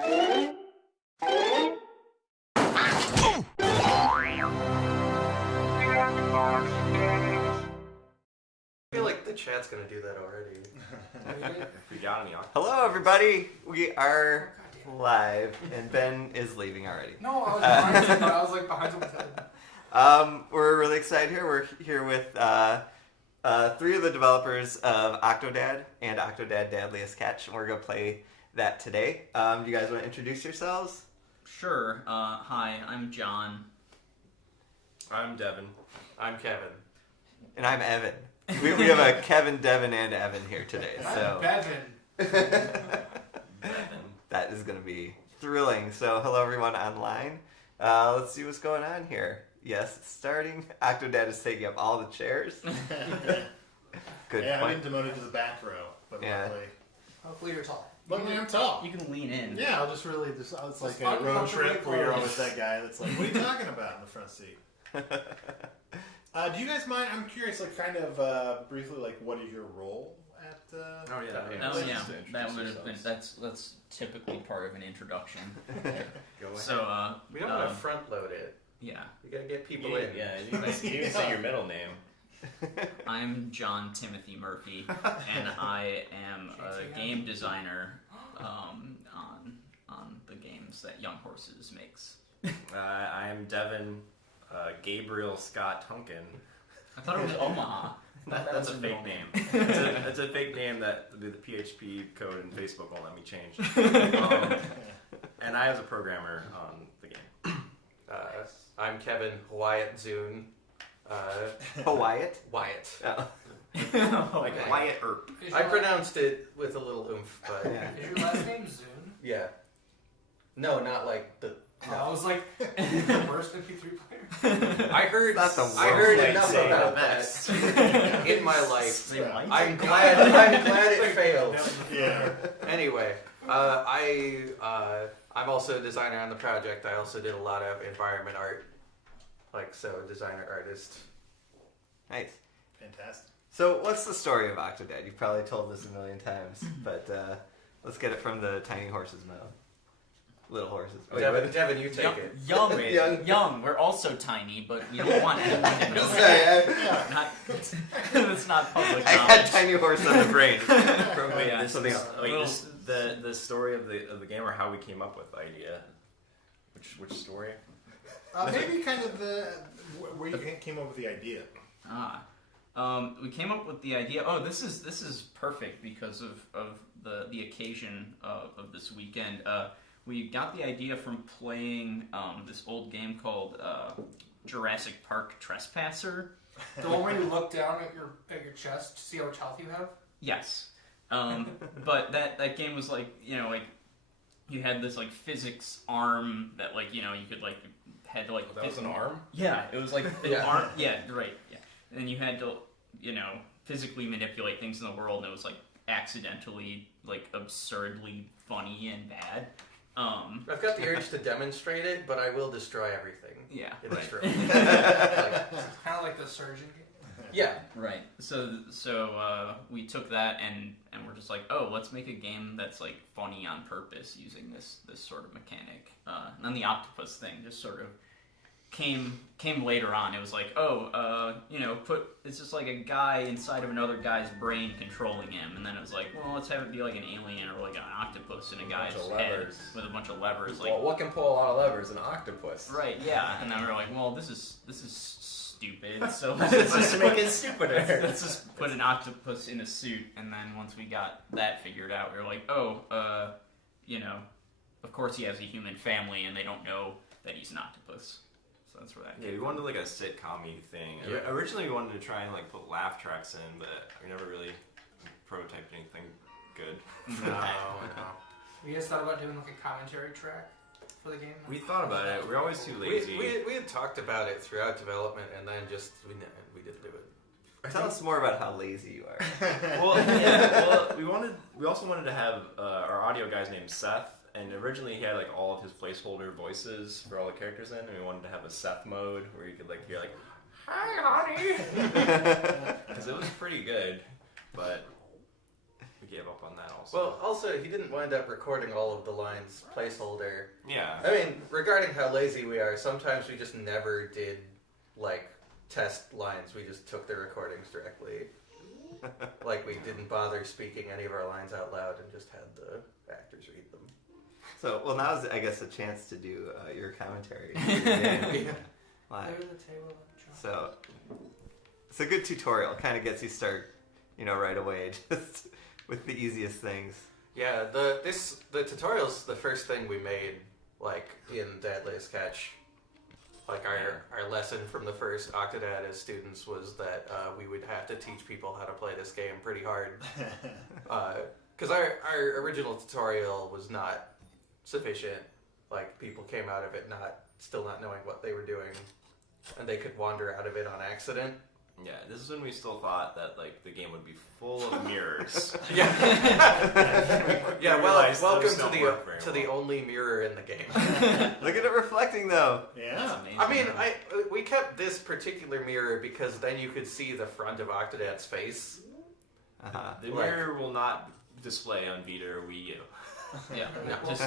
I feel like the chat's gonna do that already. If we got any. Hello, everybody. We are live, and Ben is leaving already. No, I was behind someone. I was like behind someone's head. We're really excited here. We're here with three of the developers of Octodad and Octodad Deadliest Catch, and we're going to play that today. Do you guys want to introduce yourselves? Sure. Hi, I'm John. I'm Devin. I'm Kevin. And I'm Evan. We have a Kevin, Devin, and Evan here today. So Bevan. that is going to be thrilling. So hello, everyone online. Let's see what's going on here. Yes, it's starting. Octodad is taking up all the chairs. Good Yeah, I've point. been demoted to the back row, but Yeah. Hopefully you're tall. luckily I'm tall. You can lean in. Yeah, I'll just really it's like a uncomfortably road trip where you're close. always that guy that's like, what are you talking about in the front seat? Do you guys mind? I'm curious, like, kind of briefly, like, what is your role at? Oh yeah, that would have been. That's typically part of an introduction. Go ahead. So We don't want to front load it. yeah, We gotta get people in. Yeah, you can say your middle name. I'm John Timothy Murphy, and I am a game designer on the games that Young Horses makes. I'm Devin Gabriel Scott Tunkin. I thought it was Omaha. That's a fake name. It's a fake name that the PHP code and Facebook won't let me change. And I was a programmer on the game. I'm Kevin Wyatt Zune. Wyatt? Wyatt. Oh. Like Wyatt Earp. Is I your pronounced it with a little oomph, but Yeah. Is your last name Zune? yeah. No, not like the. I was like, the worst MP3 player. I heard. Not the I heard worst. enough Say about the that in my life. Say white? I'm glad it failed. Yeah. Anyway, I'm also a designer on the project. I also did a lot of environment art, designer artist. Nice. Fantastic. So, what's the story of Octodad? You've probably told this a million times, but let's get it from the tiny horse's mouth. Little horses. Wait, Devin, you take it. Young. We're also tiny, but we don't want anyone to know. Sorry, It's not public knowledge. I had tiny horse on the brain. But yeah, something else. The story of the game, or how we came up with the idea. Which story? Maybe kind of where you came up with the idea. We came up with the idea. Oh, this is perfect because of the occasion of this weekend. We got the idea from playing this old game called Jurassic Park Trespasser. The one where you look down at your chest to see how much health you have? Yes, but that game was like you had this like physics arm that you could had to That was an arm? Yeah, it was like an Yeah. arm. Yeah, right. Yeah, and then you had to physically manipulate things in the world, and it was like accidentally absurdly funny and bad. I've got the urge to demonstrate it, but I will destroy everything. Yeah, In right. this room. Kind of like the surgeon game. Yeah. Right. So we took that and we're just like, oh, let's make a game that's like funny on purpose using this sort of mechanic. And then the octopus thing just sort of came later on. It was like, it's just like a guy inside of another guy's brain controlling him, and then it was like, well, let's have it be like an alien or like an octopus in a guy's of head levers. with a bunch of levers. Well, what can pull a lot of levers? An octopus. Right, yeah. And then we were like, well, this is stupid, so Let's just make it stupider. let's just put an octopus in a suit. And then once we got that figured out, we were like, of course he has a human family, and they don't know that he's an octopus. So that's where that Yeah, we wanted like a sitcom-y thing. Yeah. Originally, we wanted to try and put laugh tracks in, but we never really prototyped anything good. No. You guys thought about doing like a commentary track for the game? We thought about it. We're always too lazy. We had talked about it throughout development, and then just we didn't do it. Tell us more about how lazy you are. We also wanted to have our audio guy's named Seth, and originally he had all of his placeholder voices for all the characters in, and we wanted to have a Seth mode where you could hear "Hi, honey," because it was pretty good, but we gave up on that also. Well, also, he didn't wind up recording all of the lines placeholder. yeah. I mean, regarding how lazy we are, sometimes we just never did, like, test lines. We just took the recordings directly. Like, we didn't bother speaking any of our lines out loud and just had the actors read them. So, well, now's, I guess, a chance to do your commentary. Yeah. Live. Clear the table up, John. So, it's a good tutorial. Kind of gets you start, right away, just with the easiest things. Yeah, the tutorial's the first thing we made, like, in Deadliest Catch. Like, our lesson from the first Octodad as students was that we would have to teach people how to play this game pretty hard. Because our original tutorial was not sufficient. Like, people came out of it still not knowing what they were doing, and they could wander out of it on accident. Yeah, this is when we still thought that like the game would be full of mirrors. Yeah. Yeah, well, realized welcome those don't work very to the well. only mirror in the game. Look at it reflecting, though. That's Yeah. amazing. I mean, we kept this particular mirror because then you could see the front of Octodad's face. Uh-huh. The Like- mirror will not display on Vita or Wii U. Yeah, No. just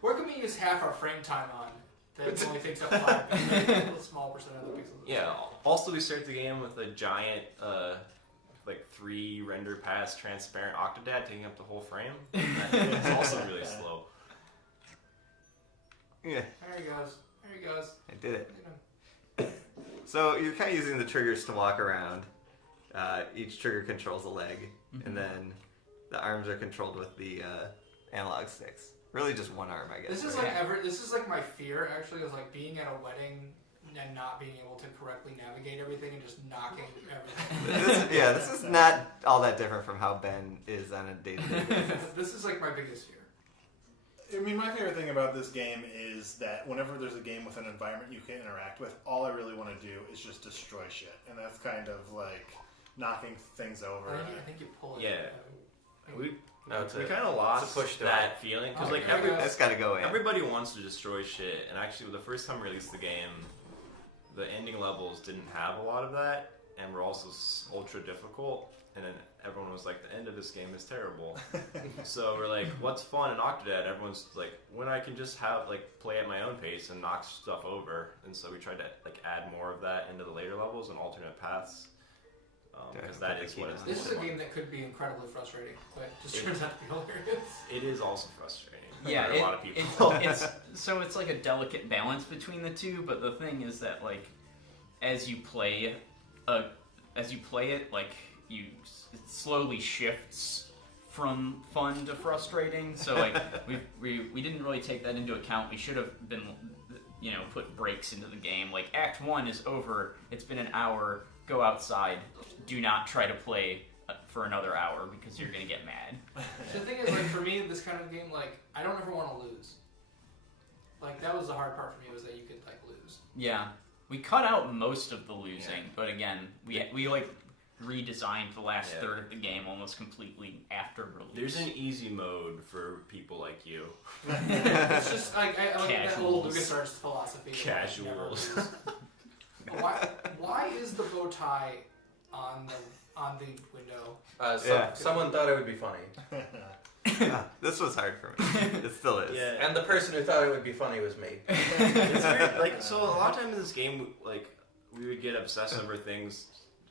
Where can we use half our frame time on? That only takes up 5 a small percent of the pixels. Yeah. Also, we start the game with a giant, like 3 render pass transparent Octodad taking up the whole frame. It's also really slow. Yeah, There he goes. There he goes. I did it. Look at him. So you're kind of using the triggers to walk around. Each trigger controls a leg, and then the arms are controlled with the analog sticks. Really, just one arm, I guess. This is right? this is like my fear actually, is like being at a wedding and not being able to correctly navigate everything and just knocking everything. This is not all that different from how Ben is on a day-to-day basis. This is like my biggest fear. I mean, my favorite thing about this game is that whenever there's a game with an environment you can interact with, all I really want to do is just destroy shit. And that's kind of like knocking things over. I think you pull it. Yeah. We No, it's we a- kind of it's lost a push to that feeling because Oh, like yeah. That's got to go in. everybody wants to destroy shit, and actually the first time we released the game, the ending levels didn't have a lot of that, and were also ultra difficult. And then everyone was like, the end of this game is terrible. So we're like, what's fun in Octodad? Everyone's like, when I can just have play at my own pace and knock stuff over. And so we tried to add more of that into the later levels and alternate paths. Because that is what it's. This is a game that could be incredibly frustrating, but just turns out to be hilarious. It is also frustrating. yeah. for a lot of people. It's like a delicate balance between the two. But the thing is that as you play it, it slowly shifts from fun to frustrating. So we didn't really take that into account. We should have been put breaks into the game. Like Act 1 is over. It's been an hour. Go outside. Do not try to play for another hour because you're gonna get mad. The thing is, for me, this kind of game, I don't ever want to lose. That was the hard part for me, was that you could lose. Yeah, we cut out most of the losing, but again, we redesigned the last third of the game almost completely after release. There's an easy mode for people like you. It's just I like that old Casuals. LucasArts philosophy. Casuals. Why is the bow tie on the window? Someone thought it would be funny. This was hard for me. It still is. Yeah. And the person who thought it would be funny was me. It's weird. So a lot of times in this game, we would get obsessed over things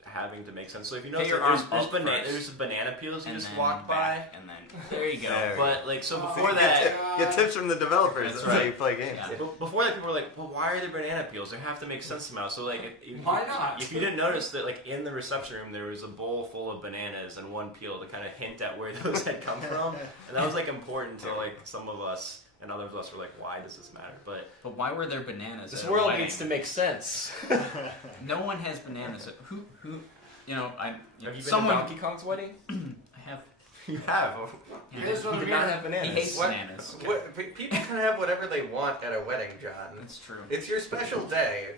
having to make sense. So if you notice, your there's arm up first. there's banana peels you and just then walked by. back, and then there you go. There. But so Oh, before Get, that, get tips from the developers. That's That's how right. you play games. Yeah. before that, people were like, "Well, why are there banana peels? They have to make sense somehow." So Why not? If you didn't notice that, in the reception room, there was a bowl full of bananas and one peel to kind of hint at where those had come from, and that was important to some of us. And others of us were like, "Why does this matter?" But why were there bananas? This at a world wedding? needs to make sense. No one has bananas. Who? have you been someone. to Donkey Kong's wedding? I have. You have. Yeah. Here's what He I'm did not hearing. have He bananas. hates What? bananas. People can have whatever they want at a wedding, John. That's true. It's your special day.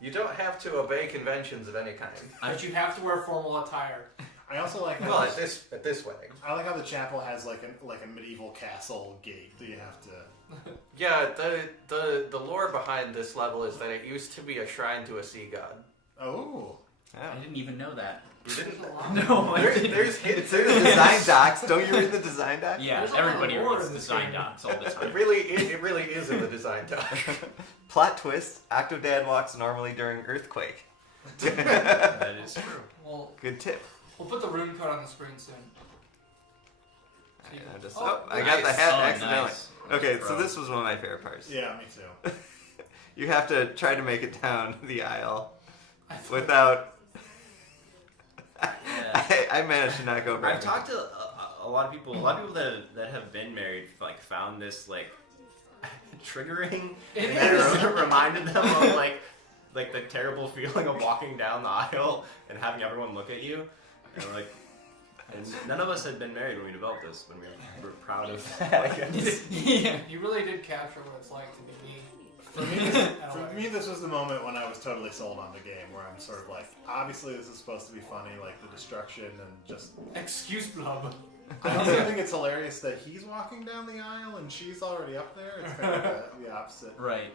You don't have to obey conventions of any kind. But you have to wear formal attire. I also like how Well, at this wedding. I like how the chapel has like a medieval castle gate that you have to. Yeah, the lore behind this level is that it used to be a shrine to a sea god. Oh, I didn't even know that. You didn't? No, I didn't. There's It's hints. in the design docs. Don't you read the design docs? Yeah, There's a lot of everybody lore reads in this design game. docs all the It time. really is in the design doc. Plot twist: Octodad walks normally during earthquake. That is true. Well, Good tip. we'll put the rune code on the screen soon. I got the hat accidentally. Nice. Okay, Bro. so this was one of my favorite parts. Yeah, me too. You have to try to make it down the aisle without. Yeah. I managed to not go I've back. talked to a lot of people. A lot of people that have been married like found this like triggering, It and that is. reminded them of like the terrible feeling of walking down the aisle and having everyone look at you, and like. And none of us had been married when we developed this. When we were proud of that. Yeah. You really did capture what it's like to be me. For me, this was the moment when I was totally sold on the game, where I'm sort of like, obviously this is supposed to be funny, like the destruction and just. Excuse blub. I also think it's hilarious that he's walking down the aisle and she's already up there. It's kind of the opposite. Right.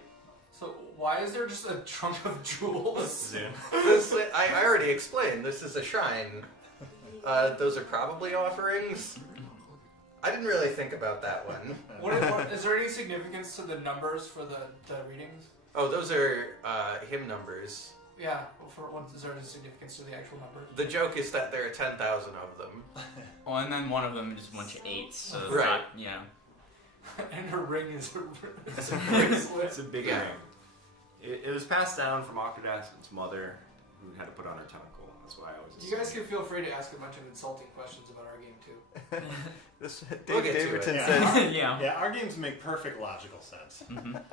So why is there just a trunk of jewels? Soon. I already explained. This is a shrine. Those are probably offerings. I didn't really think about that one. What, is there any significance to the numbers for the readings? Oh, those are hymn numbers. Yeah, for what is there any significance to the actual number? The joke is that there are 10,000 of them. Well, and then one of them is a bunch of 8s. So it's Right. not, yeah. And her ring is a It's bracelet. a big Yeah. ring. It was passed down from Octodad's mother, who had to put on her tentacle. That's why I always. You guys can feel free to ask a bunch of insulting questions about our game too. This We'll Dave get to Daverton it. Yeah. says. Yeah. Yeah, our games make perfect logical sense. Mm-hmm. Well,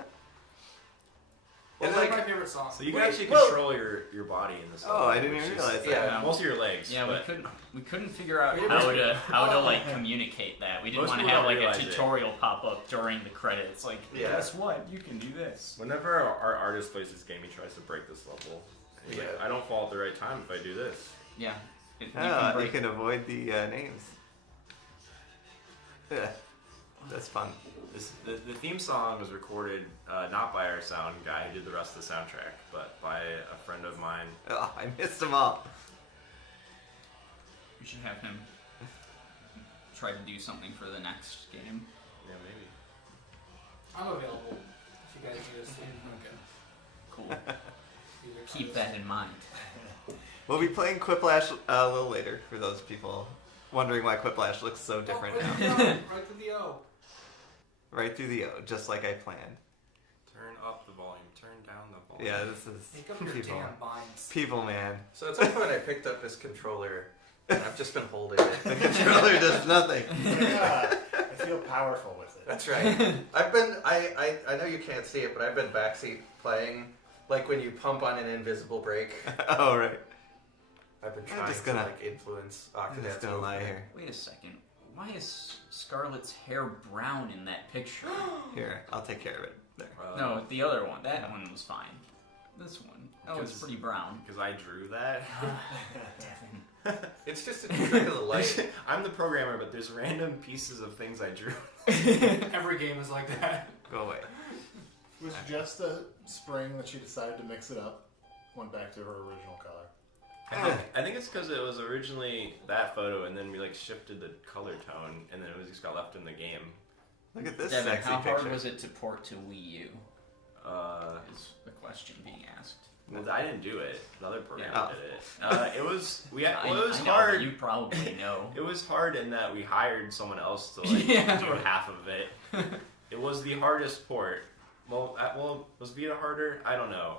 And that's like- my favorite song. So you can Wait, actually well- control your body in this. Oh, I didn't which even is- realize that. Yeah. Most of your legs. Yeah, but we couldn't figure out We how didn't- to like communicate that. We didn't Most want to people have don't like a realize it. tutorial pop up during the credits. Like, Yeah. guess what? You can do this. Whenever our artist plays this game, he tries to break this level. And he's like, Yeah. I don't fall at the right time if I do this. Yeah. You You break- can avoid the names. Yeah, that's fun. The theme song was recorded not by our sound guy who did the rest of the soundtrack, but by a friend of mine. Oh, I missed them all. We should have him try to do something for the next game. Yeah, maybe. I'm available if you guys need us. Okay. Cool. Either Keep kind that in mind. We'll be playing Quiplash a little later for those people wondering why Quiplash looks so different right now. To the O, right to the O. Right through the O, just like I planned. Turn up the volume. Turn down the volume. Yeah, this is Make up your people. damn minds. People, man. So at some point I picked up this controller, and I've just been holding it. The controller does nothing. Yeah, I feel powerful with it. That's right. I know you can't see it, but I've been backseat playing, like when you pump on an invisible brake. Oh, right. I've been I'm trying just to gonna- like influence I'm just Octodad's gonna lie movement. here. Wait a second. Why is Scarlett's hair brown in that picture? Here, I'll take care of it. There. No, the other one. That one was fine. This one. Oh, it's Because- pretty brown. Because I drew that. It's just a trick of the light. I'm the programmer, but there's random pieces of things I drew. Every game is like that. Go away. It was just a spring that she decided to mix it up. Went back to her original color. I think it's because it was originally that photo, and then we like shifted the color tone, and then it was just got left in the game. Look at this Devin, sexy how picture. hard was it to port to Wii U? Is the question being asked. Well, I didn't do it. The other programmer Yeah. did it. It was it was I know, hard. but you probably know. It was hard in that we hired someone else to like Yeah. do half of it. It was the hardest port. Well, was Vita harder? I don't know.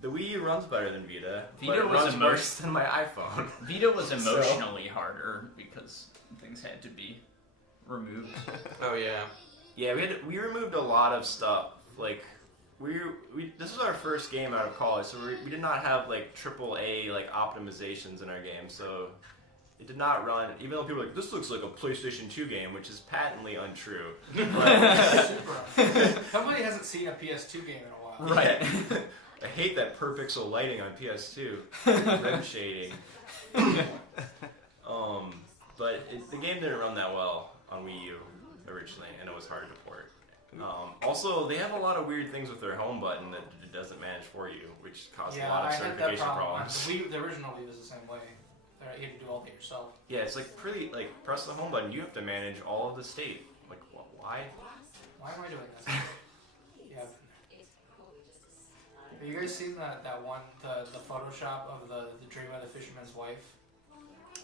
The Wii U runs better than Vita, Vita but it was runs emo- worse than my iPhone. Vita was emotionally harder because things had to be removed. Oh yeah. Yeah, we removed a lot of stuff. Like we this was our first game out of college, so we did not have like AAA like optimizations in our game, so it did not run. Even though people were like, this looks like a PlayStation 2 game, which is patently untrue. But, Super. Somebody hasn't seen a PS2 game in a while. Right. I hate that per pixel lighting on PS2, red shading. But the game didn't run that well on Wii U originally, and it was hard to port. Also, they have a lot of weird things with their home button that it doesn't manage for you, which caused a lot of I had that certification problem. problems. The original Wii was the same way. You have to do all that yourself. Yeah, it's like pretty like press the home button. You have to manage all of the state. Like why? Why am I doing this? Yeah. Have you guys seen that one, the Photoshop of the Dream of the Fisherman's Wife?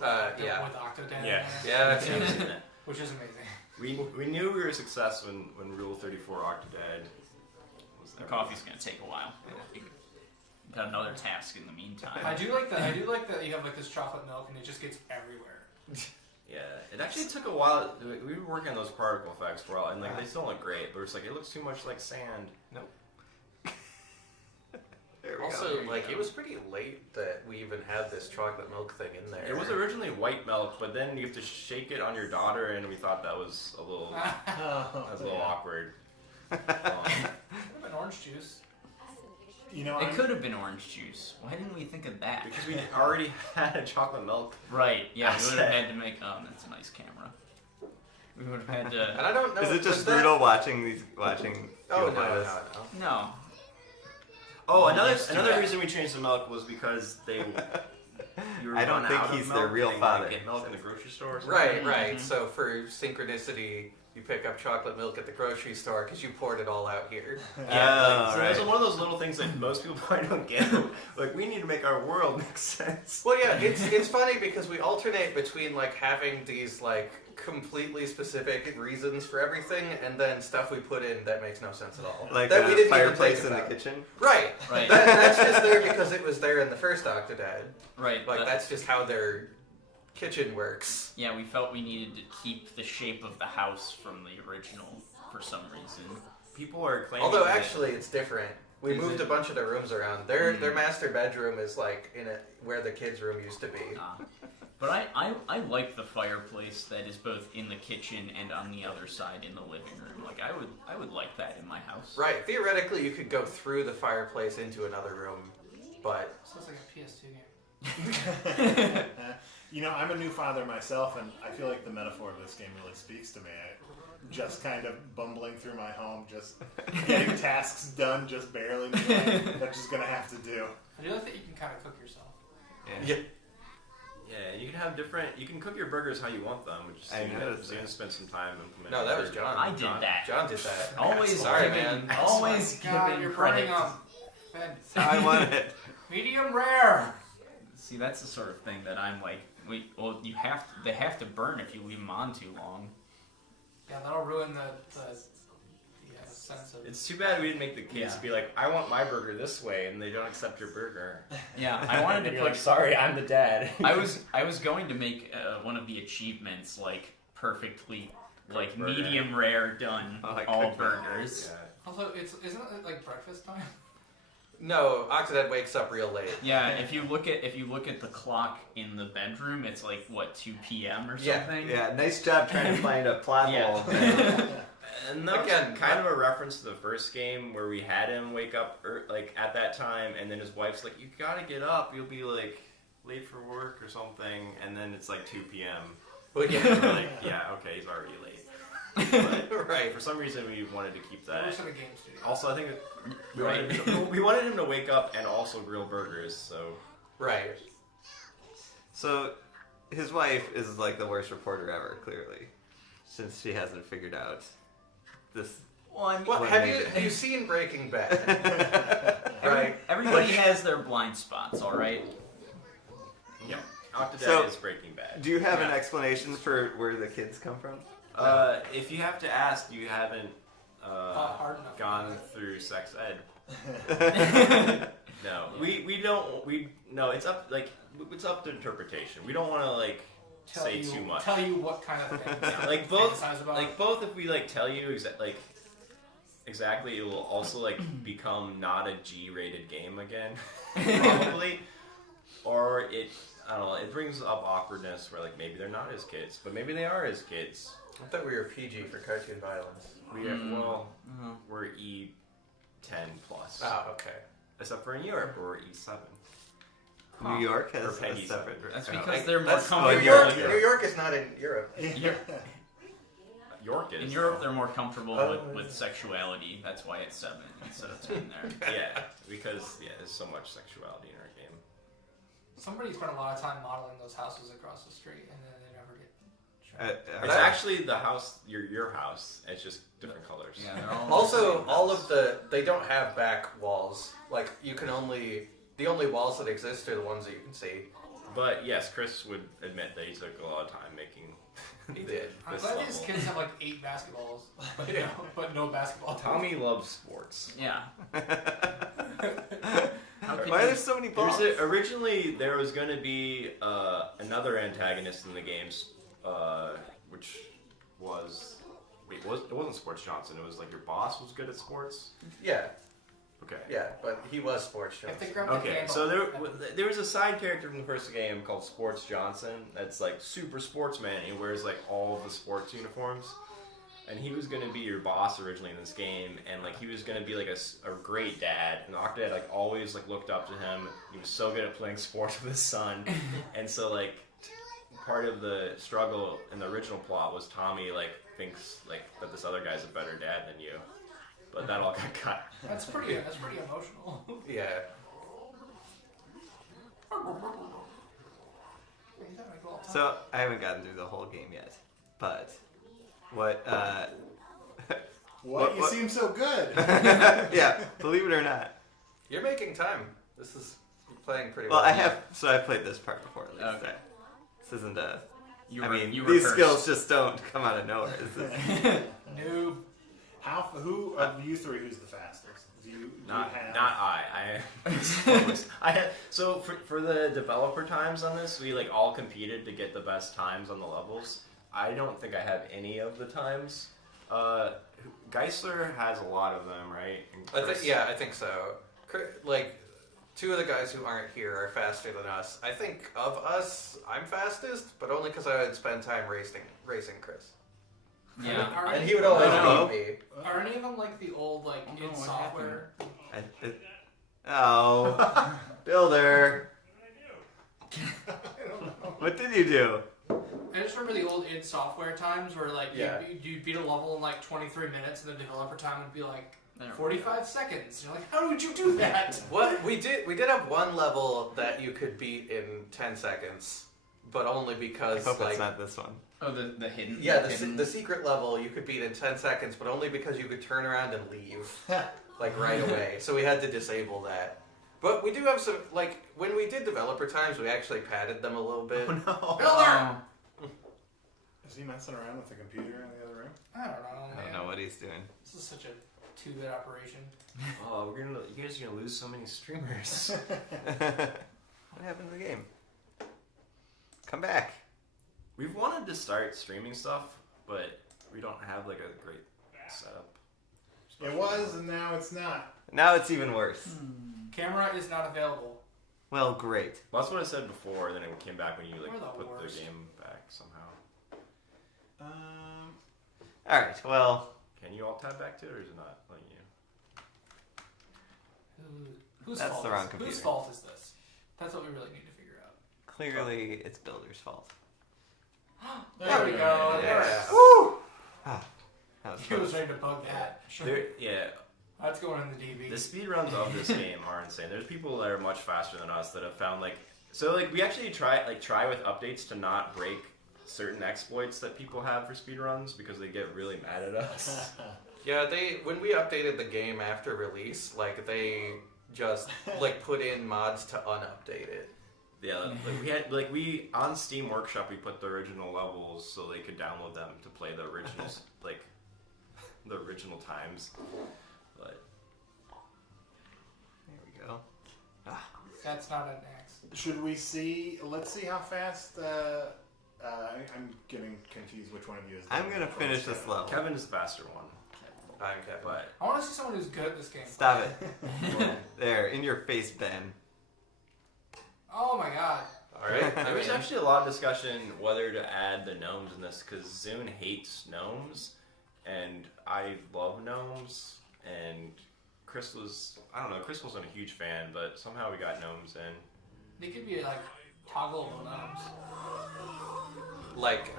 Yeah. With Octodad. Yeah. Yeah, that's Which is amazing. We knew we were a success when Rule 34 Octodad was The there. coffee's gonna take a while. Got another task in the meantime. I do like that you have like this chocolate milk and it just gets everywhere. Yeah, it actually took a while. We were working on those particle effects for a while, and like they still look great, but it's like it looks too much like sand. Nope. There we Also, go. like, it was pretty late that we even had this chocolate milk thing in there. It was originally white milk, but then you have to shake it on your daughter, and we thought that was a little awkward. Could have been orange juice. You know, It could have been orange juice. Why didn't we think of that? Because we already had a chocolate milk. Right, yeah, we would have had to make... Oh, that's a nice camera. We would have had And to... I don't know. Is it was just that- brutal watching Oh, people no, play this? no. No. Oh, Let's do another that. reason we changed the milk was because you were I don't run think out of he's milk their real and they wanted father. to get milk in the grocery store. Or something. Right, right. Mhm. So for synchronicity, you pick up chocolate milk at the grocery store because you poured it all out here. Yeah, so right. it's one of those little things that most people probably don't get. Like, we need to make our world make sense. Well, yeah, it's funny because we alternate between like having these like completely specific reasons for everything, and then stuff we put in that makes no sense at all. Like that a we didn't even fireplace think in the about. kitchen? Right. Right. That's just there because it was there in the first Octodad. Right. Like but- that's just how their kitchen works. Yeah, we felt we needed to keep the shape of the house from the original for some reason. People are claiming. Although that- actually, it's different. We Is moved it? a bunch of the rooms around. Their Mm. master bedroom is like in a where the kids' room used to be. But I like the fireplace that is both in the kitchen and on the other side in the living room. Like I would like that in my house. Right. Theoretically, you could go through the fireplace into another room, but Sounds like a PS2 game. You know, I'm a new father myself, and I feel like the metaphor of this game really speaks to me. Just kind of bumbling through my home, just getting tasks done, just barely. That's just gonna have to do. I do like that you can kind of cook yourself. yeah. Yeah, you can have different. You can cook your burgers how you want them, which is I noticed Zune that. spent some time implementing. No, that was John. I did that. John did that. Always Sorry, giving, man. always Oh my God, giving you're credit. burning them. Fed. That's how I want it. Medium rare. See, that's the sort of thing that I'm like. They have to burn if you leave them on too long. Yeah, that'll ruin the sense of. It's too bad we didn't make the kids Yeah. be like, "I want my burger this way," and they don't accept your burger. Yeah, I wanted to And put. you're like, "Sorry, I'm the dad." I was going to make one of the achievements like perfectly like Burger. medium rare done Oh, I all cooked that. burgers. Yeah. Also, isn't it like breakfast time? No, Octodad wakes up real late. Yeah, if you look at the clock in the bedroom, it's like what 2 p.m. or Yeah, something. Yeah, nice job trying to find a plot Yeah. hole. there. And that Again, was kind of a reference to the first game where we had him wake up like at that time, and then his wife's like, "You gotta get up. You'll be like late for work or something." And then it's like 2 p.m. Well, And yeah. we're like, "Yeah, okay, he's already late." But Right. for some reason, we wanted to keep It that. works in a game studio. Also, I think we Right. we wanted him to wake up and also grill burgers. So Right. So, his wife is like the worst reporter ever, clearly, since she hasn't figured out this. Well, I mean, Well, What have made it? you seen Breaking Bad? Right. everybody has their blind spots, all right. yep, Octodad So- is Breaking Bad. Do you have an Yeah. explanation for where the kids come from? If you have to ask, you haven't Hard enough. gone through sex ed. No, we don't. No, it's up to interpretation. We don't want to like say too much. Tell you what kind of things. Yeah, like both, fantasize about. like both. If we like tell you exactly, it will also like become not a G-rated game again, probably. Or I don't know. It brings up awkwardness where like maybe they're not as kids, but maybe they are as kids. I thought we were PG for cartoon violence. We are, well, Uh-huh. we're E10 plus. Oh, okay. Except for in Europe, we're E7. New York Or has a Peggy separate. That's oh. because they're more That's, Oh, New comfortable. York. Europe. New York is not in Europe. York is. In Europe, they're more comfortable Oh, with sexuality. That's why it's 7 instead of 10 there. Yeah, because there's so much sexuality in our game. Somebody spent a lot of time modeling those houses across the street, and then they never get. It's actually the house, your house. It's just different colors. Yeah, they're all Also, all of they don't have back walls. Like, the only walls that exist are the ones that you can see. But yes, Chris would admit that he took a lot of time making. He did. I'm This glad level. his kids have like 8 basketballs, but, Yeah. no basketball. Tommy loves sports. Yeah. How could Why are you- there so many balls? Originally, there was going to be another antagonist in the games, which was it wasn't Sports Johnson. It was like your boss was good at sports. Yeah, Okay. yeah, but he was Sports If they Johnson. grab the Okay, handle, so there was a side character from the first game called Sports Johnson that's like super sportsman. He wears like all the sports uniforms, and he was gonna be your boss originally in this game, and like he was gonna be like a great dad. And Octodad like always like looked up to him. He was so good at playing sports with his son, and so like part of the struggle in the original plot was Tommy like thinks like that this other guy's a better dad than you, but that all got cut. that's pretty emotional. Yeah. So I haven't gotten through the whole game yet, but what? What? You what- seem so good. Yeah, believe it or not. You're making time. You're playing pretty Well, well. I've played this part before at least. Okay. This isn't a. You I were- mean, you these rehearsed. skills just don't come out of nowhere. This is- Noob. Who of you three who's the fastest? Do you Not have? I. I had so for the developer times on this, we like all competed to get the best times on the levels. I don't think I have any of the times. Geisler has a lot of them, right? And Chris- I think so. Like, 2 of the guys who aren't here are faster than us. I think of us, I'm fastest, but only because I would spend time racing Chris. Yeah. And he would always Oh. beat me. Are any of them like the old like Oh, no, id what software? Oh, Builder. What did you do? I just remember the old id software times where like Yeah. you beat a level in like 23 minutes and the developer time would be like There we 45 seconds. You're like, how would you do that? What we did have one level that you could beat in 10 seconds, but only I because hope like it's not this one. Oh, the hidden. yeah, hidden. the secret level you could beat in 10 seconds, but only because you could turn around and leave like right away. So we had to disable that. But we do have some like when we did developer times, we actually padded them a little bit. Oh no. Builder! Oh. Is he messing around with the computer in the other room? I don't know, I man. don't know what he's doing. This is such a 2-bit operation. Oh, you guys are gonna lose so many streamers. What happened to the game? Come back. We've wanted to start streaming stuff, but we don't have like a great setup. It was, and now it's not. Now it's even worse. Camera is not available. Well, great. Well, that's what I said before. Then it came back when you like We're the put worst. the game back somehow. All right. Well, Can you all tab back to it, or is it not letting you? Whose That's fault the wrong is, computer. Whose fault is this? That's what we really need to figure out. clearly it's Builder's fault. There we go. Yeah. Woo! Ah, that was He was close. ready to bug that. Sure. Yeah, That's going in the DB. the speedruns of this game are insane. There's people that are much faster than us that have found we actually try with updates to not break certain exploits that people have for speedruns because they get really mad at us. Yeah, when we updated the game after release, like they just like put in mods to unupdate it. Yeah, we on Steam Workshop we put the original levels so they could download them to play the originals the original times. But There we go. That's not an axe. Should we see? Let's see how fast. I'm getting confused. Which one of you is? I'm gonna finish this level. Kevin's the faster one. I'm Kevin. But I want to see someone who's good at this game. Stop it. There, in your face, Ben. Oh my god. All right. there was actually a lot of discussion whether to add the gnomes in this because Zune hates gnomes, and I love gnomes. And Chris wasn't a huge fan, but somehow we got gnomes in. They could be like toggleable gnomes. like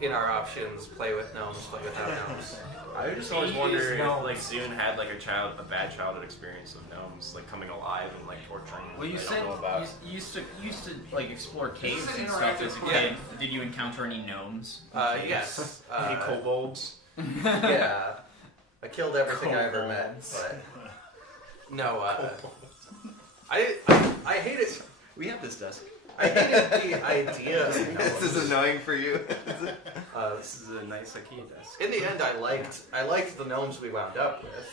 in our options, play with gnomes, play without gnomes. I just always He wonder is if gnomes. like Zune had like a bad childhood experience of gnomes like coming alive and like torturing. Well, you I said don't know about. you used to like explore caves is an and stuff as a interactive kid. Did you encounter any gnomes? Yes. Any kobolds? Yeah. I killed everything I ever met, but no. I hated. We have this desk. I hated the idea of This is gnomes. annoying for you. This is a nice IKEA desk. In the end, I liked the gnomes we wound up with.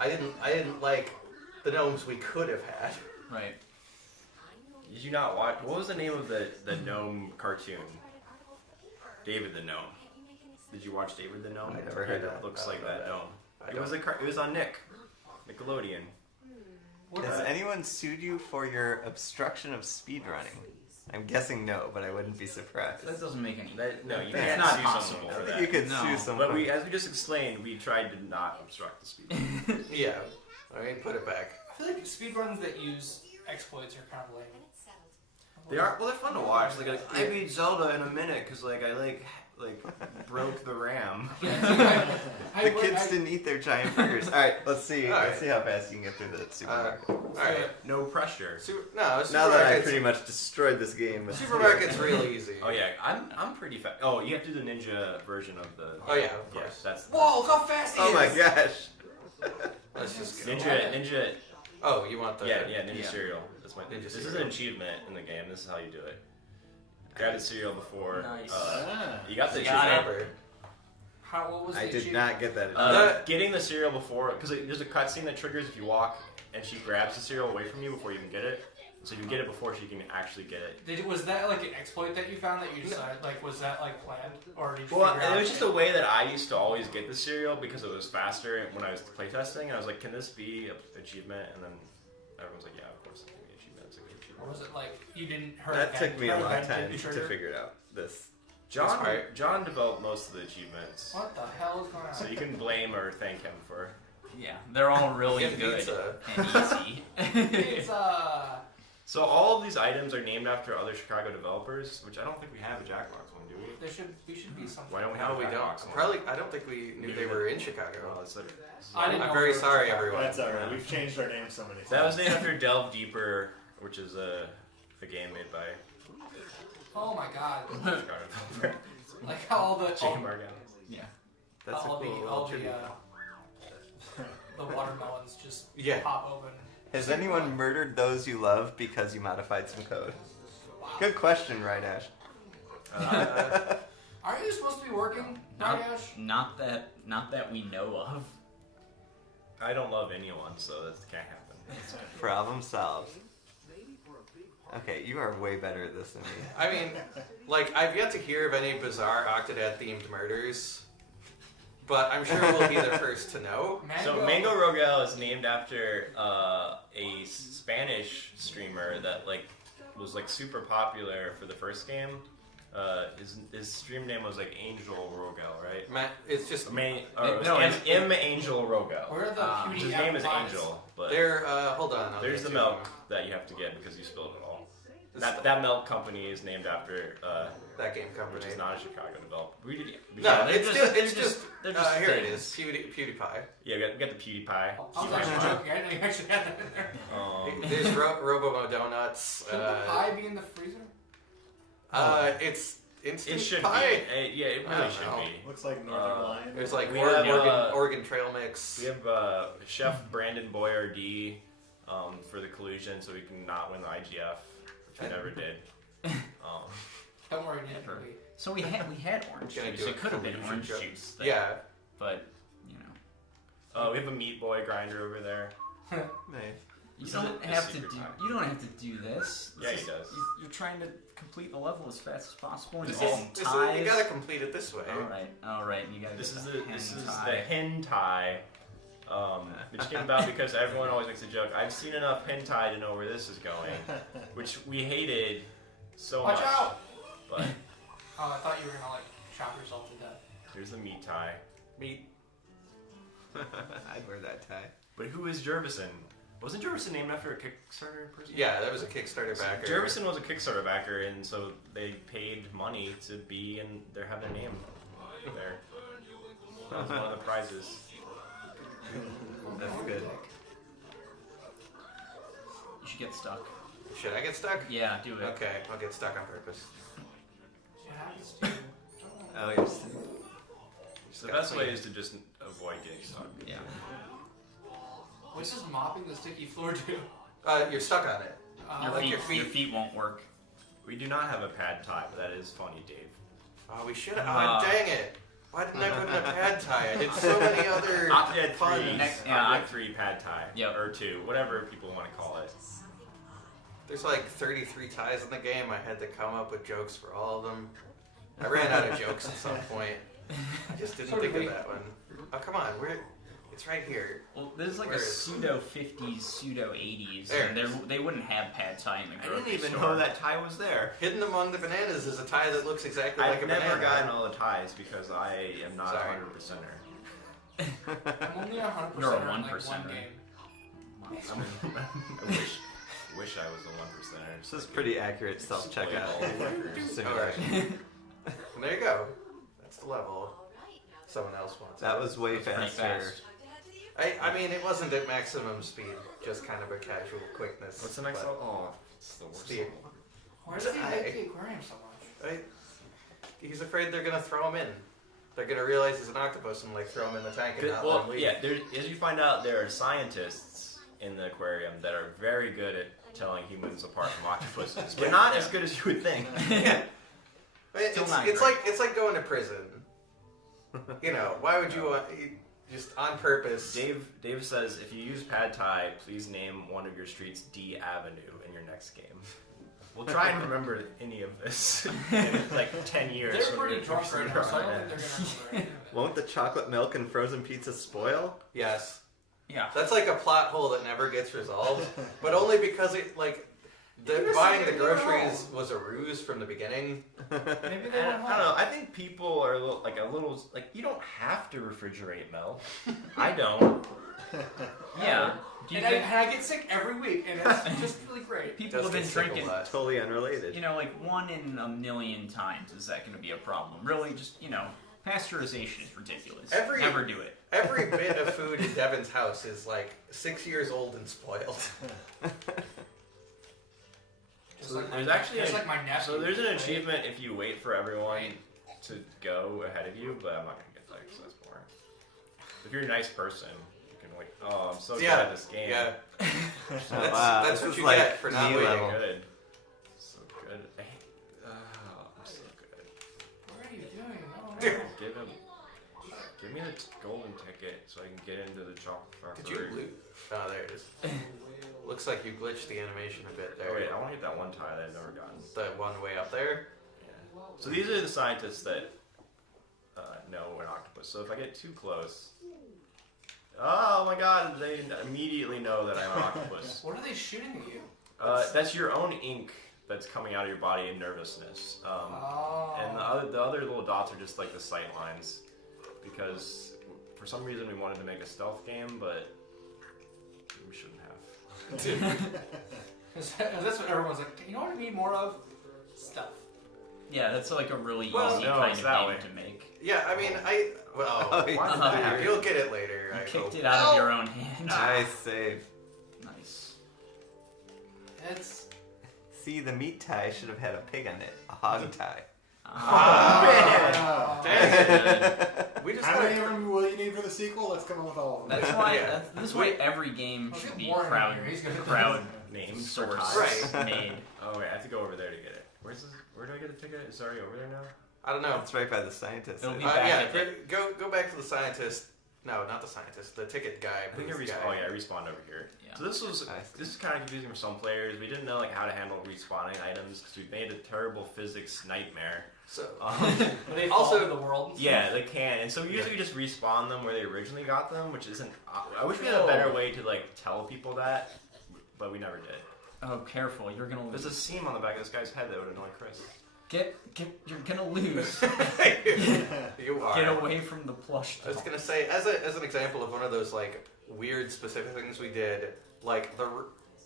I didn't like the gnomes we could have had. Right. Did you not watch? What was the name of the gnome cartoon? David the Gnome. Did you watch David the Gnome? I never heard It that. looks I like don't know that that. gnome. I It was don't- it was on Nickelodeon. What Has the- anyone sued you for your obstruction of speedrunning? I'm guessing no, but I wouldn't be surprised. That doesn't make any. No, you That's can't not sue possible. someone I for think that. you could No. sue someone. But as we just explained, we tried to not obstruct the speed. Yeah. I mean, put it back. I feel like speedruns that use exploits are kind of lame. They are they're fun to watch. Like I beat Zelda in a minute because like I like broke the RAM. The kids didn't eat their giant burgers. All right, let's see. All right. Let's see how fast you can get through the supermarket. Alright. No pressure. Now that I Supermarket's, pretty much destroyed this game. With supermarket's real easy. Oh yeah, I'm pretty fast. Oh, you have to do the ninja version of the. Oh yeah, of Yes, course. that's. Whoa, look how fast he Oh is! my gosh. Let's just go. Ninja. Oh, you want the? Yeah, Ninja Yeah. cereal. That's my. Ninja This is cereal. an achievement in the game. This is how you do it. Grab the cereal before. Nice. You got the Got achievement. it. Remember. What was the I did achievement? not get that. Getting the cereal before, because there's a cutscene that triggers if you walk and she grabs the cereal away from you before you can get it. So if you get it before she can actually get it. Was that like an exploit that you found that you decided, like, was that like planned? Or did you Well, figure it out was just a way that I used to always get the cereal because it was faster when I was playtesting. And I was like, can this be an achievement? And then everyone's like, yeah, of course it can be an achievement. It's a good Or was achievement. it like you didn't her That event- took me her a long event time didn't to trigger? figure it out. This. John developed most of the achievements. What the hell is going on? So you can blame or thank him for. Yeah, they're all really Get good pizza. and easy. It's So all of these items are named after other Chicago developers, which I don't think we have a Jackbox one, do we? we should be something. Why don't we have No, a we don't. Jackbox one? Probably. I don't think we knew they were in Oh, Chicago. it's like- I didn't I'm know very we were sorry, Chicago. everyone. That's alright. We've changed our name so many times. That was named after Delve Deeper, which is a game made by Oh my god! Chicago developer. Like how all the Chicken Bar Galley. Yeah. That's a all cool the little all the tribute. the watermelons just Yeah. pop open. Has anyone murdered those you love because you modified some code? Good question, right, Ash? Aren't you supposed to be working, Not, Ash? not that we know of. I don't love anyone, so that can't happen. Problem solved. Okay, you are way better at this than me. I mean, like, I've yet to hear of any bizarre Octodad-themed murders, but I'm sure we'll be the first to know. So Mango Rogel is named after a Spanish streamer that like was like super popular for the first game. His stream name was like Angel Rogel, right? Matt, it's just No, M Angel Rogel. Where are the His cutie name is apple pies? Angel, but there. Hold on. I'll there's get the to milk that you have to get because you spilled it all. That milk company is named after that game company. which is not a Chicago developer. We No, they're it's just- just. they're It's just- just. they're just Here it things. is. PewDiePie. Yeah, we got the PewDiePie. I was actually joking. I didn't know you actually had that in there. There's Robomo Donuts. Shouldn't the pie be in the freezer? It's instant It should pie. be. Yeah, it I really don't should know. be. Looks like Northern Lion. There's like We have, Oregon Trail mix. We have Chef Brandon Boyardee for the collusion, so we can not win the IGF, which we never did. Don't worry, Nick. Never. So we had orange Gonna juice. do a It could have been collusion orange joke. juice. There, Yeah. But you know, We have a Meat Boy grinder over there. Nice. you This is don't a have to secret do. time. You don't have to do this. Yeah, This he does. You're trying to complete the level as fast as possible. And This you is, get this is, ties. you gotta complete it this way. All right. You gotta This get is the the hen hen tie, which came about because everyone always makes a joke. I've seen enough hentai to know where this is going, which we hated so Watch much. out! But Oh, I thought you were gonna like chop yourself to death. here's the meat tie. Meat. I'd wear that tie. But who is Jervison? Wasn't Jervison named after a Kickstarter person? Yeah, that was a Kickstarter backer. Jervison was a Kickstarter backer, and so they paid money to be in. They have their name there. That was one of the prizes. That's good. You should get stuck. Should I get stuck? Yeah, do it. Okay, I'll get stuck on purpose. It happens to you. Oh, yes. So the best way is to just avoid getting stuck. Yeah. What's just mopping the sticky floor do? You're stuck on it. Your, like feet, your your feet won't work. We do not have a pad tie, but that is funny, Dave. Oh, we should have. Oh, dang it. Why didn't I put in a pad tie? I did so many other Octodad fun. 3, yeah, Octodad 3 pad tie. Yep. Or 2, whatever people want to call it. There's like 33 ties in the game. I had to come up with jokes for all of them. I ran out of jokes at some point. I just didn't So think did of we. that one. Oh, come on. It's right here. Well, this is like Where a is- pseudo 50s, pseudo 80s, There and it is. they wouldn't have pad tie in the I grocery didn't even store. know that tie was there. Hidden among the bananas is a tie that looks exactly like I've a never banana. gotten all the ties because I am not Sorry. a 100%er. I'm only 100% You're a on like 1%er. one game. I wish I was a 1%er. This is pretty accurate self-checkout. Alright. There you go. That's the level. Someone else wants That it. was way That's pretty faster. fast. I mean, it wasn't at maximum speed, just kind of a casual quickness. What's the next but level? Oh, it's the worst Steve. level. Why does he I- like the aquarium so much? He's afraid they're gonna throw him in. They're gonna realize he's an octopus and like throw him in the tank and not let Well, him leave. yeah, as you find out, there are scientists in the aquarium that are very good at telling humans apart from octopuses, but not as good as you would think. Still not It's great. like going to prison. You know, why would you want just on purpose? Dave says, if you use pad thai, please name one of your streets D Avenue in your next game. We'll try and remember any of this in like 10 years. They're when pretty we're drunk right now, so I don't around. think they're gonna remember any of it. Won't the chocolate milk and frozen pizza spoil? Yes, Yeah. that's like a plot hole that never gets resolved, but only because it like buying the groceries was a ruse from the beginning. Maybe I they don't won't know. I think people are a little like you don't have to refrigerate milk. I don't. Yeah. Do you And think I get sick every week, and it's just really great. people Does have been get sick a drinking, lot. Totally unrelated. you know, like 1 in a million times? Is that going to be a problem? Really, just, you know, pasteurization is ridiculous. Never do it. Every bit of food in Devin's house is like 6 years old and spoiled. Just So like there's my, actually just a- like my nephew. So there's an right? achievement if you wait for everyone to go ahead of you, but I'm not gonna get that because that's boring. If you're a nice person, you can wait. Oh, I'm so good at this game. Yeah, Oh, that's wow, that's this what is you like get for not me waiting. level. Good. So good. I'm so good. What are you doing? Oh, Dude. no. Give me the golden ticket so I can get into the chocolate Did you factory. loot? Oh, there it is. Looks like you glitched the animation a bit there. Oh wait, I want to get that one tie that I've never gotten. The one way up there. Yeah. So these are the scientists that know an octopus. So if I get too close, oh my god, they immediately know that I'm an octopus. What are they shooting at you? That's your own ink that's coming out of your body in nervousness. Oh. And the other little dots are just like the sight lines, because for some reason we wanted to make a stealth game, but we shouldn't have. That's what everyone's like. You know what I need more of? Stuff. Yeah, that's like a really Well, easy no, kind it's of that game way. to make. Yeah, I mean, well, Oh, why did that happen? you'll get it later. You I kicked hope. it out of your own hand. Nice save. Nice. It's. See, the meat tie should have had a pig on it. A hog tie. Oh. We just How many of gotta, them will you need for the sequel? Let's come up with all of them. That's why. Yeah. This is why every game Well, should get be Warren in crowd here. He's gonna- Named source Right. made. Oh wait, I have to go over there to get it. Where do I get the ticket? It's already over there now? I don't know. It's right by the scientist. It'll be Yeah, back at go back to the scientist. No, not the scientist. The ticket guy. I think I booth respawned. guy. Oh yeah, I respawned over here. Yeah. So this is kind of confusing for some players. We didn't know like how to handle respawning items because we made a terrible physics nightmare. So But they Also- fall to the world. and Yeah, stuff. they can, and so we usually just respawn them where they originally got them, which isn't. I wish we had a better way to like tell people that, but we never did. Oh, careful! You're gonna There's lose. a seam on the back of this guy's head that would annoy Chris. You're gonna lose. you are. Get away from the plush. I was doll. gonna say, as an example of one of those like weird specific things we did, like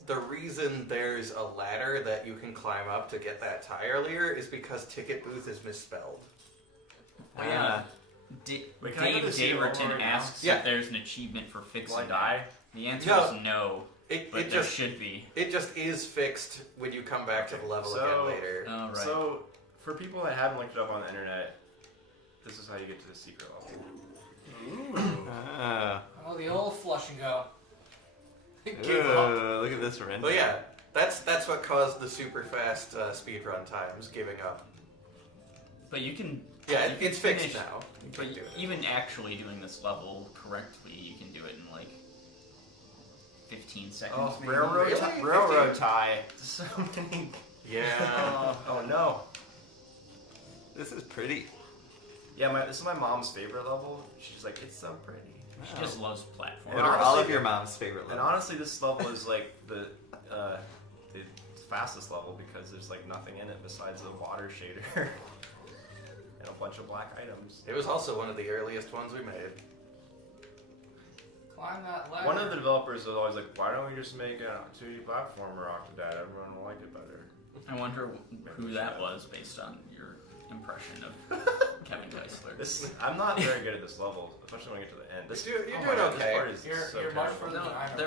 the reason there's a ladder that you can climb up to get that tie earlier is because ticket booth is misspelled. Oh, yeah. Wait, can I go to Dave see the Daverton overall asks now? if there's an achievement for fixing Will I that. die? The answer No. is no, It but it there just should be. it just is fixed when you come back to the level So- again later. Oh, right. So, for people that haven't looked it up on the internet, this is how you get to the secret level. Oh, the old flush and go. Give up. Look at this render. But yeah, that's what caused the super fast speedrun times, giving up. But you can. Yeah, you can it's fixed finish- now. You But can do it. even actually doing this level correctly, you can do it in like 15 seconds. Oh, maybe. railroad, Really? tie, railroad tie. So many. Yeah. Oh no. This is pretty. Yeah, this is my mom's favorite level. She's like, it's so pretty. She just loves platforms. What are all honestly- of your mom's favorite And levels? honestly, this level is like the fastest level because there's like nothing in it besides a water shader and a bunch of black items. It was also one of the earliest ones we made. Climb that ladder. One of the developers was always like, why don't we just make a 2D platformer Octodad? Everyone will like it better. I wonder who that was based on your impression of Kevin Geisler. I'm not very good at this level, especially when I get to the end. You're oh doing my God, okay. This part is You're so much terrible. further No, than I am.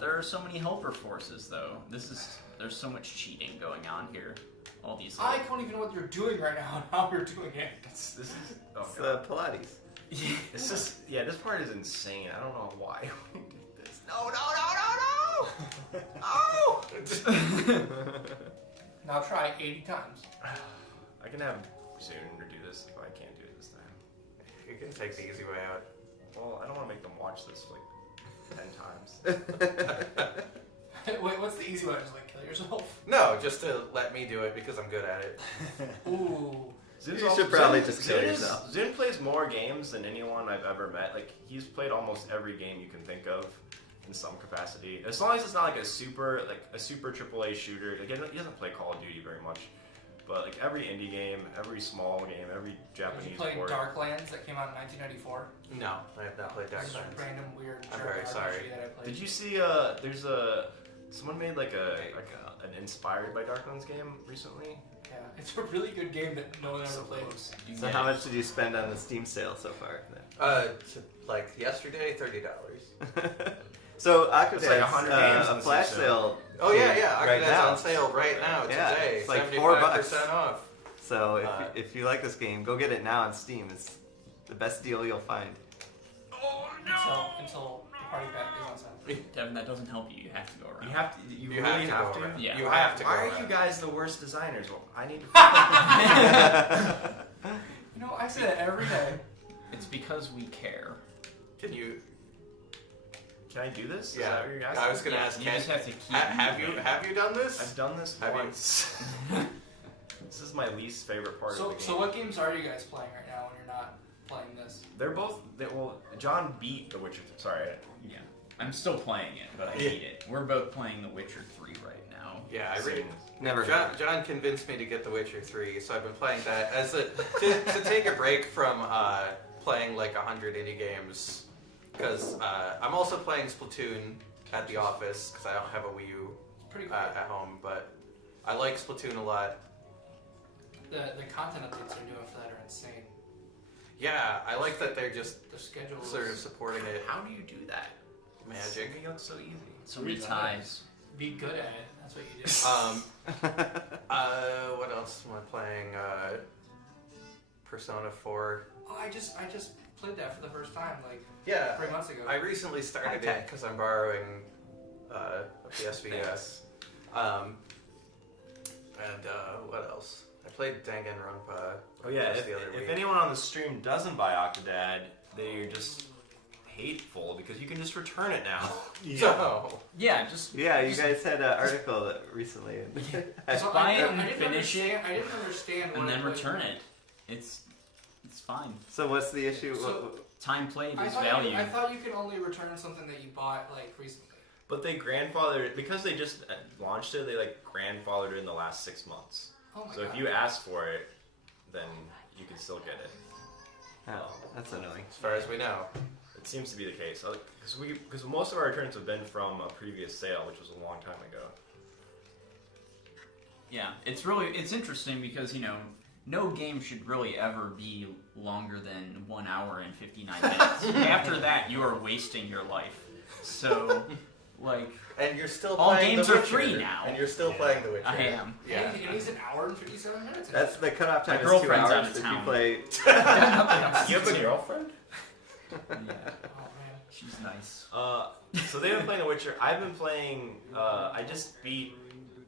there are so many helper forces though. There's so much cheating going on here. All these. I don't even know what you're doing right now and how you're doing it. This is oh It's God. Pilates. It's just this part is insane. I don't know why we did this. No. Now try 80 times. I can have Zooner do this if I can't do it this time. You can take the easy way out. Well, I don't want to make them watch this like 10 times. Wait, what's the easy way? Just like kill yourself? No, just to let me do it because I'm good at it. Ooh. Zun's You also- should probably Zun- just kill Zun is- yourself. Zun plays more games than anyone I've ever met. Like he's played almost every game you can think of in some capacity. As long as it's not like a super AAA shooter. Like he doesn't play Call of Duty very much, but like every indie game, every small game, every Did Japanese you play port. Darklands that came out in 1994? No, I have not played This is Darklands. a random weird I'm German very RPG sorry. that I played. Did you see? There's someone made like an inspired by Darklands game recently. Yeah, it's a really good game that no one ever So played. close. You So get how it. much did you spend on the Steam sale so far? Like yesterday, $30. So It's like Octodad's 100 games in a the flash Steam sale. Oh yeah, right Octodad's now. on sale right now Yeah, today. it's like 75% off. So Uh, if you like this game, go get it now on Steam. It's the best deal you'll find. Until the party pack is on sale. Devin, that doesn't help you. You have to go around. You have to. You You really have have to to. go around. Yeah. You have to. Why go are around. you guys the worst designers? Well, I need to. You know, I say that every day. It's because we care. Can you? Can I do this? Is Yeah. that what you're asking? I was gonna Yeah, ask. you Ken, just have to keep. have you done this? I've done this Have you? once. This is my least favorite part of the game. So what games are you guys playing right now when you're not playing this? They're both. Well, John beat The Witcher. Sorry. Yeah, I'm still playing it, but I Yeah. hate it. We're both playing The Witcher 3 right now. Yeah, I really. Never. John convinced me to get The Witcher 3, so I've been playing that as to take a break from playing like 100 indie games, because I'm also playing Splatoon at the office because I don't have a Wii U It's pretty cool. at home, but I like Splatoon a lot. The content updates they're doing for that are insane. Yeah, I like that they're just Their schedule sort of is supporting it. How do you do that? Magic. It looks so easy. So many Read ties. be good at it. That's what you do. What else am I playing? Persona 4. Oh, I just played that for the first time like Yeah, 3 months ago. I recently started Okay. it because I'm borrowing a PSVS. And what else? I played Danganronpa. Oh yeah. just the other If week. anyone on the stream doesn't buy Octodad, they're just hateful because you can just return it now. So, Yeah, just Yeah, you guys had an article that recently. So buy I it didn't- and I didn't finish it, understand- I didn't understand what and then it was. return it. It's fine. So what's the issue? So- Time played I is thought, value. I thought you could only return something that you bought like recently. But they grandfathered because they just launched it. They like grandfathered it in the last 6 months. Oh my So god. if you ask for it, then you can still get it. Oh, that's annoying. as far as we know. It seems to be the case because most of our returns have been from a previous sale, which was a long time ago. Yeah, it's interesting because no game should really ever be longer than 1 hour and 59 minutes. After that, you are wasting your life. So, like, And you're still all playing games The are Witcher, free now. And you're still playing The Witcher. I am. Yeah. And he's an hour and 57 minutes. That's the cutoff time. My Is 2 girlfriend's hours. out of If you town. play, You have a girlfriend? Yeah, Oh man. she's nice. So they've been playing The Witcher. I've been playing. I just beat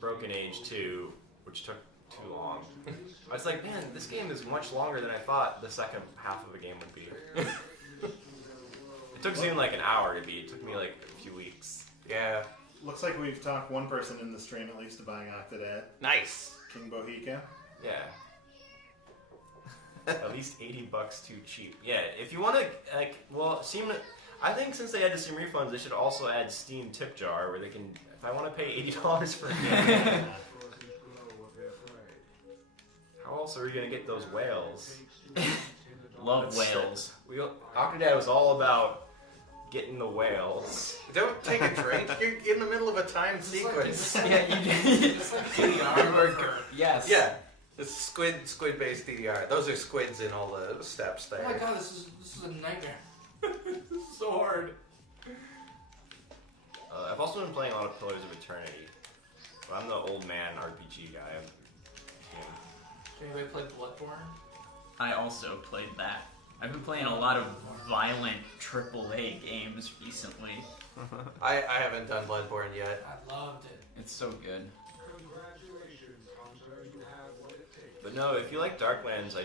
Broken Age 2, which took too long. I was like, man, this game is much longer than I thought the second half of a game would be. It took Zoom like an hour to beat. It took me like a few weeks. Yeah. Looks like we've talked one person in the stream at least to buying Octodad. Nice. King Bohica. Yeah. At least $80 too cheap. Yeah, if you want to, like, well, Steam. I think since they had the Steam refunds, they should also add Steam Tip Jar, where they can. If I want to pay $80 for a game, how else are we gonna get those whales? Love whales. Octodad was all about getting the whales. Don't take a drink. You're in the middle of a timed It's sequence. like, Yeah, you it's like DDR. Yes. Yeah. It's squid-based DDR. Those are squids in all the steps there. Oh my god, this is a nightmare. This is so hard. I've also been playing a lot of Pillars of Eternity. But I'm the old man RPG guy. Anybody played Bloodborne? I also played that. I've been playing a lot of violent AAA games recently. I haven't done Bloodborne yet. I loved it. It's so good. But no, if you like Darklands, I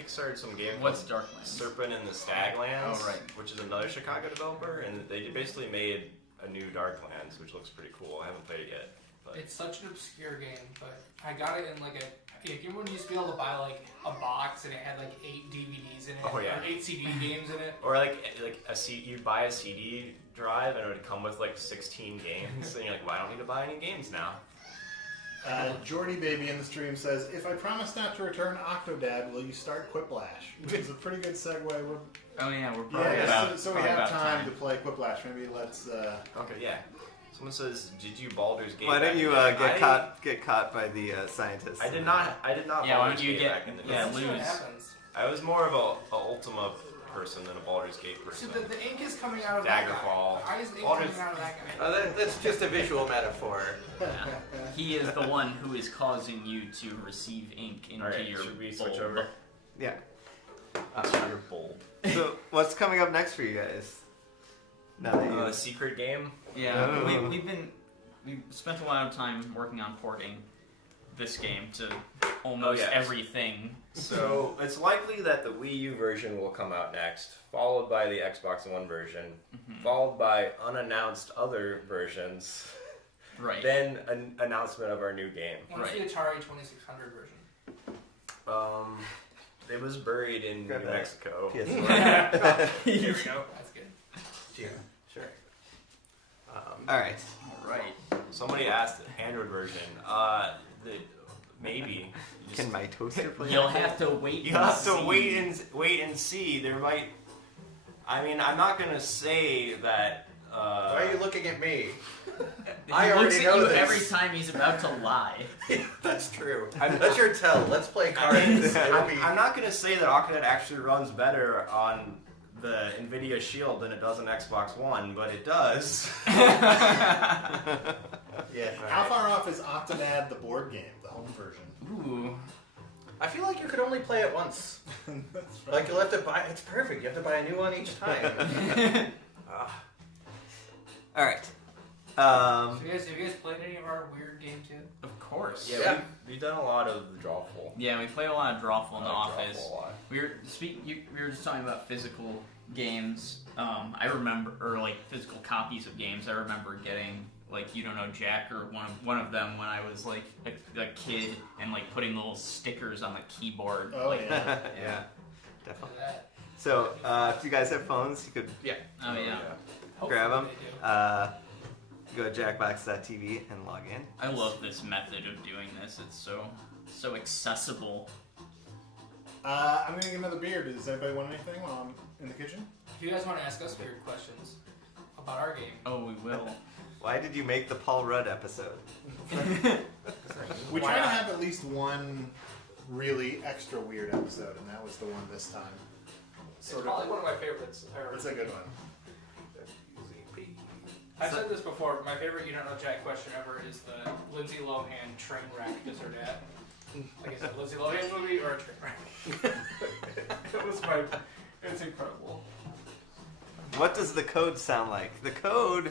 kickstarted some game What's called Darklands? Serpent and the Staglands, Oh, right. which is another Chicago developer, and they basically made a new Darklands, which looks pretty cool. I haven't played it yet. But It's such an obscure game, but I got it in like if you used to be able to buy like a box and it had like 8 DVDs in it, Oh, yeah. or 8 CD games in it. or like you buy a CD drive and it would come with like 16 games, and you're like, well, I don't need to buy any games now. Jordy Baby in the stream says, if I promise not to return Octodad, will you start Quiplash? Which is a pretty good segue. Oh yeah, we're probably Yeah, about, so we probably have about time to play Quiplash. Maybe let's... Okay, yeah. Someone says, did you Baldur's Gate? why back don't you in the day? get caught by the scientists? I did not. Yeah, why Baldur's don't you Gate get- back in the day. yeah, That's what lose. happens. I was more of a Ultima person than a Baldur's Gate So person. the ink is coming out of that guy. Daggerfall. Why is the ink Baldur's- coming out of that guy? That's just a visual metaphor. Yeah. He is the one who is causing you to receive ink into All right, your should we switch bulb. over? Yeah. Your bulb. So what's coming up next for you guys? Now that you... Secret game. Yeah, Oh. we've spent a lot of time working on porting this game to almost yes. everything. So it's likely that the Wii U version will come out next, followed by the Xbox One version, followed by unannounced other versions, Right. then an announcement of our new game. What's the Atari 2600 version? It was buried in Grab New that. Mexico. PS4. There we go. That's good. Yeah, sure. All right. Right. Somebody asked Android version. Maybe. You just- Can my toaster play? You'll have to wait. You have to wait and see. There might. I mean, I'm not gonna say that. Why are you looking at me? He I looks already at know you this. every time he's about to lie. That's true. That's your tell. Let's play cards. It'll be- I'm not gonna say that Octodad actually runs better on the Nvidia Shield than it does on Xbox One, but it does. Yeah. How alright. far off is Octodad the board game, the home version? Ooh. I feel like you could only play it once. That's right. Like you'll have to buy. It's perfect. You have to buy a new one each time. All right. So have you guys played any of our weird game too? Of course. Yeah, Yeah. we've done a lot of the Drawful. Yeah, we play a lot of Drawful in the Drawful office. a lot. We were just talking about physical games. I remember, or like physical copies of games. I remember getting like You Don't Know Jack or one of them when I was like a kid and like putting little stickers on the keyboard. Oh, like, yeah. Yeah. Definitely. That. So if you guys have phones, you could Oh yeah. Hopefully grab them. they do. Go to jackbox.tv and log in. I love this method of doing this. It's so accessible. I'm gonna get another beer. Does anybody want anything while I'm in the kitchen? If you guys want to ask us weird questions about our game, Oh, we will. Why did you make the Paul Rudd episode? We Why try to not? have at least one really extra weird episode, and that was the one this time. It's probably one of my favorites. It's a good one. I've said this before. My favorite "You Don't Know Jack" question ever is the Lindsay Lohan train wreck. Does her dad? Like, is it a Lindsay Lohan movie or a train wreck? It was my. It's incredible. What does the code sound like? The code.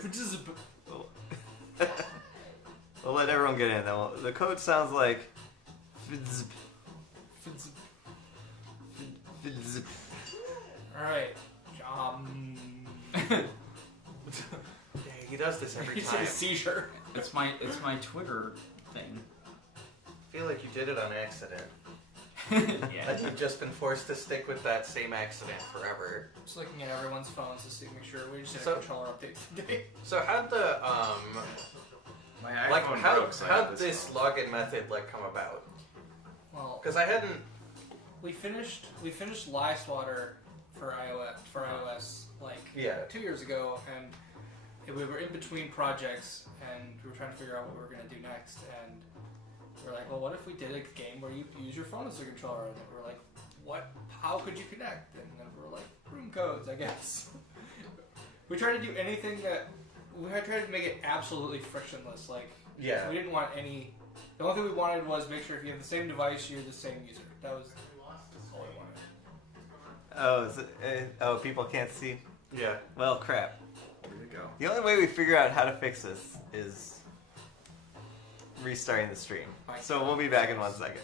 We'll let everyone get in though. The code sounds like. All right. Yeah, he does this every He's time. in a seizure. It's my Twitter thing. I feel like you did it on accident. Yeah. Like you've just been forced to stick with that same accident forever. Just looking at everyone's phones to see, make sure we just did So- a controller update today. So how'd the My iPhone like broke, so I have how'd this phone. login method like come about? Well, Because I hadn't. we finished Liveswatter for iOS like Yeah. 2 years ago, and we were in between projects, and we were trying to figure out what we were gonna do next, and we were like, well, what if we did a game where you use your phone as a controller? And we were like, what? How could you connect? And then we were like, room codes, I guess. We tried to do anything that we had tried to make it absolutely frictionless. Like, Yeah. we didn't want any. The only thing we wanted was make sure if you have the same device, you're the same user. That was all we wanted. Oh, people can't see. Yeah. Well, crap. Where'd it go? The only way we figure out how to fix this is restarting the stream. So we'll be back in 1 second.